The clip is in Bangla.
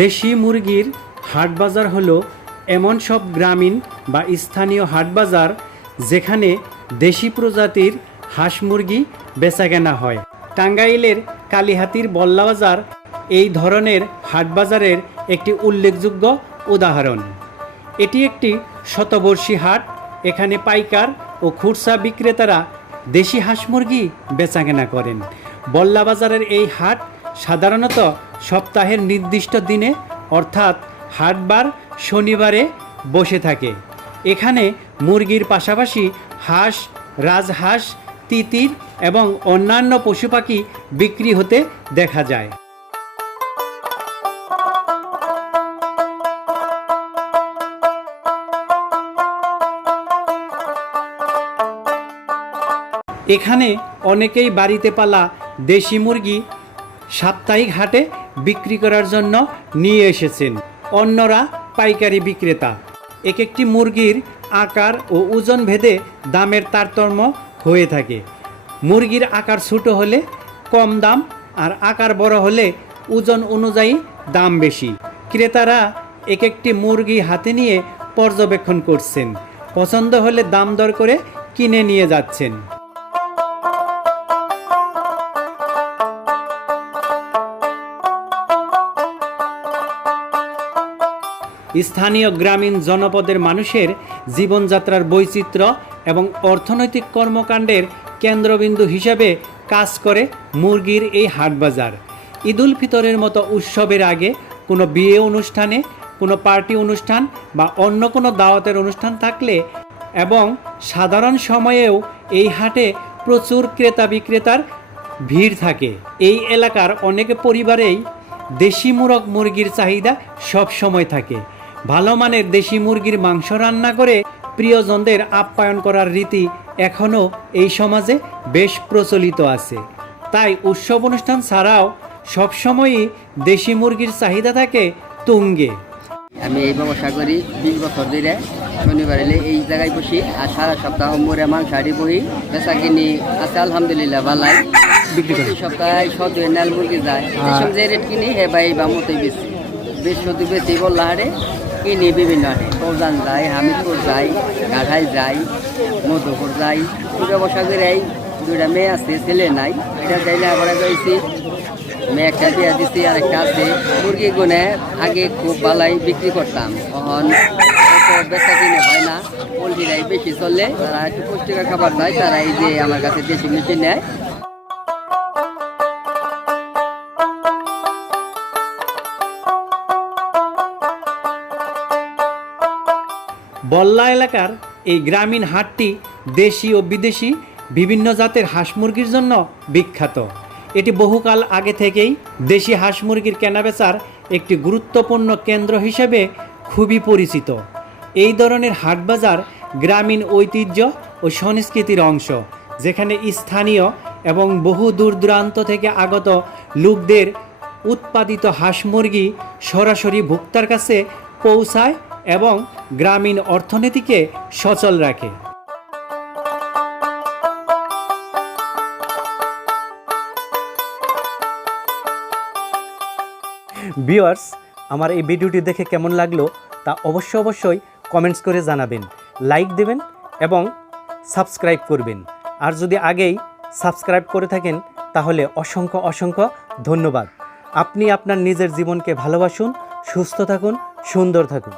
দেশি মুরগির হাট বাজার হলো এমন সব গ্রামীণ বা স্থানীয় হাট বাজার যেখানে দেশি প্রজাতির হাঁস মুরগি বেচাকেনা হয়। টাঙ্গাইলের কালীহাতির বল্লা বাজার এই ধরনের হাট বাজারের একটি উল্লেখযোগ্য উদাহরণ। এটি একটি শতবর্ষী হাট। এখানে পাইকার ও খুচরা বিক্রেতারা দেশি হাঁস মুরগি বেচাকেনা করেন। বল্লা বাজারের এই হাট সাধারণত সপ্তাহের নির্দিষ্ট দিনে অর্থাৎ হাটবার শনিবারে বসে থাকে। এখানে মুরগির পাশাপাশি হাঁস, রাজহাঁস, তিতির এবং অন্যান্য পশু পাখি বিক্রি হতে দেখা যায়। এখানে অনেকেই বাড়িতে পালা দেশি মুরগি সাপ্তাহিক হাটে বিক্রি করার জন্য নিয়ে এসেছেন। অন্যরা পাইকারি বিক্রেতা। এক একটি মুরগির আকার ও ওজন ভেদে দামের তারতম্য হয়ে থাকে। মুরগির আকার ছোট হলে কম দাম, আর আকার বড় হলে ওজন অনুযায়ী দাম বেশি। ক্রেতারা এক একটি মুরগি হাতে নিয়ে পর্যবেক্ষণ করছেন, পছন্দ হলে দাম দর করে কিনে নিয়ে যাচ্ছেন। স্থানীয় গ্রামীণ জনপদের মানুষের জীবনযাত্রার বৈচিত্র্য এবং অর্থনৈতিক কর্মকাণ্ডের কেন্দ্রবিন্দু হিসেবে কাজ করে মুরগির এই হাটবাজার। ঈদুল ফিতরের মতো উৎসবের আগে কোনো বিয়ে অনুষ্ঠানে, কোনো পার্টি অনুষ্ঠান বা অন্য কোনো দাওয়াতের অনুষ্ঠান থাকলে এবং সাধারণ সময়েও এই হাটে প্রচুর ক্রেতা বিক্রেতার ভিড় থাকে। এই এলাকার অনেক পরিবারেই দেশি মোরগ মুরগির চাহিদা সব সময় থাকে। ভালো মানের দেশি মুরগির মাংস রান্না করে প্রিয়জনদের আপ্যায়ন করার রীতি এখনও এই সমাজে বেশ প্রচলিত আছে। তাই উৎসব অনুষ্ঠান ছাড়াও সবসময়ই দেশি মুরগির চাহিদা থাকে তুঙ্গে। আমি এই ব্যবসা করি 20 বছর ধরে। শনিবার এলে এই জায়গায় বসি, আর সারা সপ্তাহ মোরে মাংস হাড়ি বহি বেচা কিনি আছে আলহামদুলিল্লাহ ভালাই বিক্রি করি। সপ্তাহে 100 নাল মুরগি যায়, যে রেট কিনি এ ভাই বা মতোই বেশি শুধু বেশি বললা হাটে কিনি। বিভিন্ন হাটে কৌজান যাই, হামিদপুর যাই, গাঢ়াই যাই, মধুপুর যাই। ব্যবসা করে দুইটা মেয়ে আছে, ছেলে নাই। এটা চাইলে আবার যাইছি, মেয়ে একটা বিয়া দিচ্ছি, আর একটা আছে। মুরগি গুনে আগে খুব ভালাই বিক্রি করতাম, তখন বেচা কিনে হয় না। পোলট্রিরাই বেশি চললে, তারা একটু পুষ্টিকর খাবার চায়, তারা এই যে আমার কাছে দেশি মেশিন নেয়। বল্লা এলাকার এই গ্রামীণ হাটটি দেশি ও বিদেশি বিভিন্ন জাতের হাঁস মুরগির জন্য বিখ্যাত। এটি বহুকাল আগে থেকেই দেশি হাঁস মুরগির কেনাবেচার একটি গুরুত্বপূর্ণ কেন্দ্র হিসেবে খুবই পরিচিত। এই ধরনের হাটবাজার গ্রামীণ ঐতিহ্য ও সংস্কৃতির অংশ, যেখানে স্থানীয় এবং বহু দূর দূরান্ত থেকে আগত লোকদের উৎপাদিত হাঁস মুরগি সরাসরি ভোক্তার কাছে পৌঁছায় এবং গ্রামীণ অর্থনীতিকে সচল রাখে। ভিউয়ার্স, আমার এই ভিডিওটি দেখে কেমন লাগলো তা অবশ্যই কমেন্টস করে জানাবেন, লাইক দেবেন এবং সাবস্ক্রাইব করবেন। আর যদি আগেই সাবস্ক্রাইব করে থাকেন তাহলে অসংখ্য ধন্যবাদ। আপনি আপনার নিজের জীবনকে ভালোবাসুন, সুস্থ থাকুন, সুন্দর থাকুন।